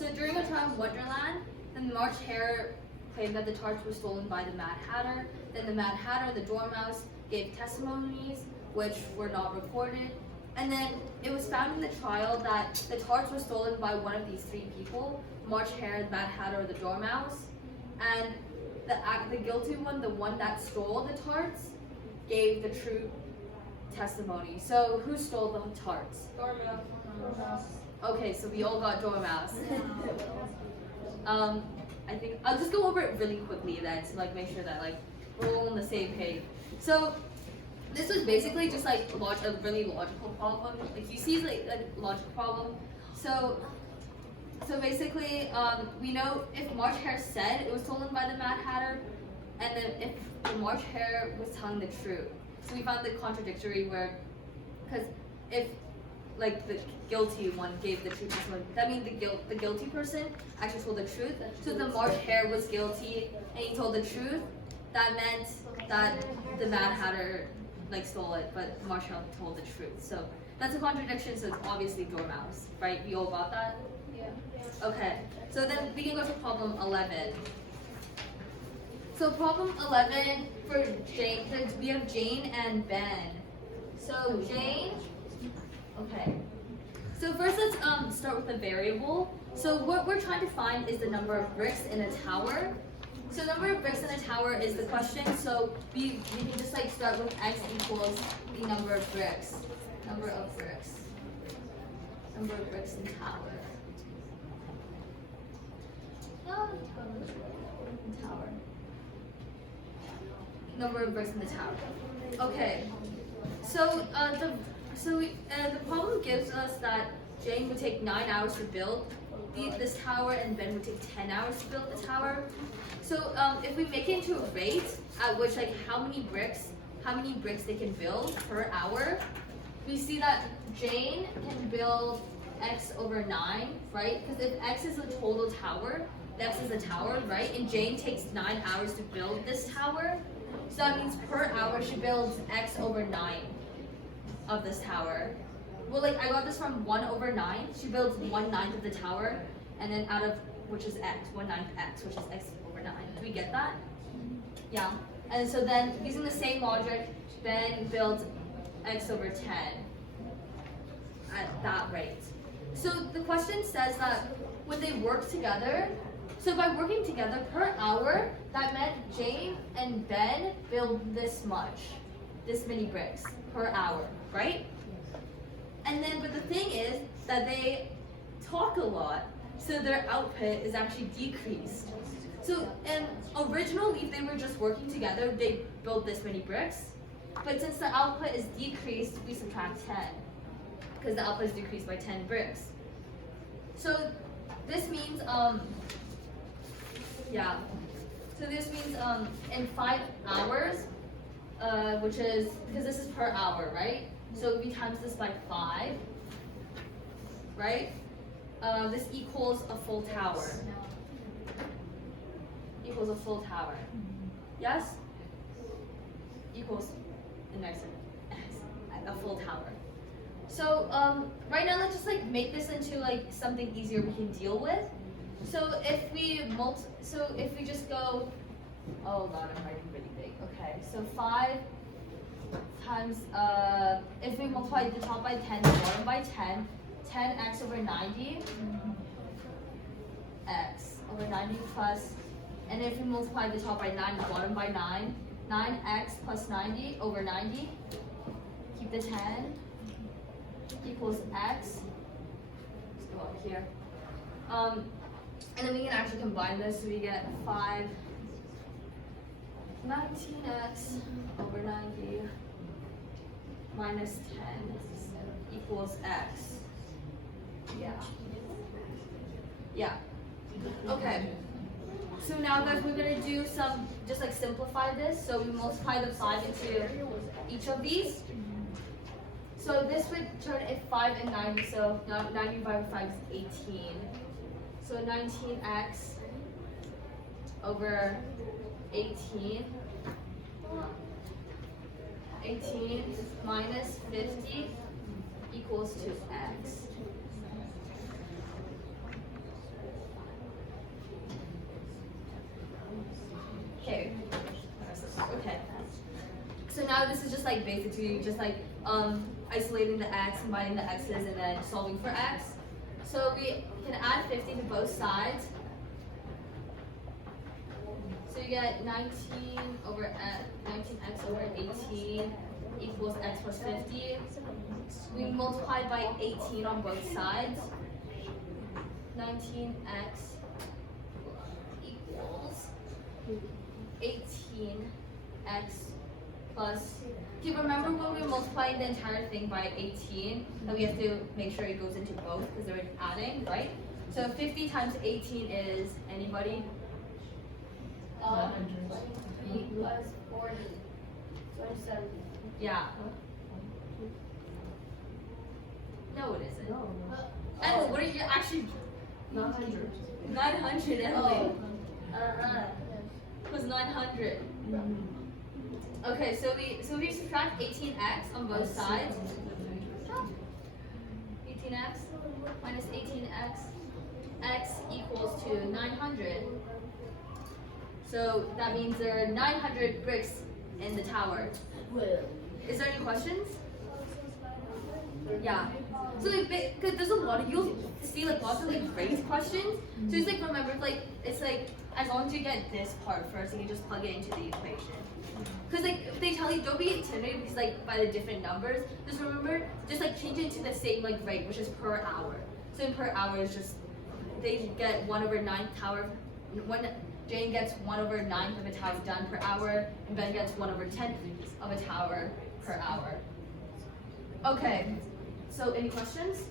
So during a time of Wonderland, the March Hare claimed that the tarts were stolen by the Mad Hatter. Then the Mad Hatter and the Dormouse gave testimonies, which were not recorded. And then it was found in the trial that the tarts were stolen by one of these three people, March Hare, the Mad Hatter, or the Dormouse. And the guilty one, the one that stole the tarts, gave the true testimony. So who stole the tarts? Dormouse. Okay, so we all got Dormouse. I think I'll just go over it really quickly then to like make sure that like we're all on the same page. So this was basically just like a really logical problem. Like you see like a logical problem. So basically we know if March Hare said it was stolen by the Mad Hatter, and then if the March Hare was telling the truth. So we found the contradictory where, because if like the guilty one gave the true testimony, that means the guilty person actually told the truth. So the March Hare was guilty and he told the truth. That meant that the Mad Hatter like stole it, but March Hare told the truth. So that's a contradiction. So it's obviously Dormouse, right? We all got that. Yeah. Okay. So then we can go to problem 11. So problem 11 for Jane, we have Jane and Ben. So Jane. Okay. So first let's start with the variable. So what we're trying to find is the number of bricks in a tower. So number of bricks in a tower is the question. So we can just like start with x equals the number of bricks. Number of bricks. Number of bricks in tower. Tower. Number of bricks in the tower. Okay. So the problem gives us that Jane would take 9 hours to build this tower, and Ben would take 10 hours to build the tower. So if we make it into a rate at which like how many bricks they can build per hour, we see that Jane can build x over 9, right? Because if x is the total tower, x is the tower, right? And Jane takes 9 hours to build this tower. So that means per hour she builds x over 9 of this tower. Well, like I got this from 1 over 9. She builds 1/9 of the tower, and then out of which is x, 1/9 x, which is x over 9. Do we get that? Yeah. And so then using the same logic, Ben builds x over 10 at that rate. So the question says that when they work together, so by working together per hour, that meant Jane and Ben build this many bricks per hour, right? And then, but the thing is that they talk a lot, so their output is actually decreased. So, originally, if they were just working together, they build this many bricks. But since the output is decreased, we subtract 10, because the output is decreased by 10 bricks. So this means, yeah. So this means in 5 hours, which is, because this is per hour, right? So we times this by 5, right? This equals a full tower. Equals a full tower. Yes? Equals the next one, a full tower. So right now, let's just like make this into like something easier we can deal with. So if we just go, oh god, I'm writing really big. Okay, so 5 times, if we multiply the top by 10, the bottom by 10, 10x over 90, x over 90 plus, and if we multiply the top by 9, the bottom by 9, 9x plus 90 over 90, keep the 10, equals x. Let's go up here. And then we can actually combine this, so we get 19x over 90 minus 10 equals x. Yeah. Okay. So now guys, we're gonna do some, just like simplify this. So we multiply the 5 into each of these. So this would turn it 5 and 90, so 90 divided by 5 is 18. So 19x over 18. 18 minus 50 equals to x. Okay. Okay. So now this is just like basically just like isolating the x, combining the x's, and then solving for x. So we can add 50 to both sides. So you get 19x over 18 equals x plus 50. We multiply by 18 on both sides. 19x equals 18x plus. Do you remember when we multiplied the entire thing by 18? And we have to make sure it goes into both because they're adding, right? So 50 times 18 is anybody? 20 plus 40. 27. Yeah. No, it isn't. No. Emily, what are you actually? 900. 900, Emily. Uh-huh. It was 900. Okay, so we subtract 18x on both sides. 18x minus 18x, x equals to 900. So that means there are 900 bricks in the tower. Is there any questions? Yeah. So like, cause there's a lot of, you'll see like lots of like raised questions. So it's like, remember, like it's like as long as you get this part first, you can just plug it into the equation. Cause like if they tell you don't be intimidated because like by the different numbers, just remember just like change it to the same like rate, which is per hour. So in per hour is just they get 1/9 tower. Jane gets 1/9 of a tower done per hour, and Ben gets 1/10 of a tower per hour. Okay. So any questions?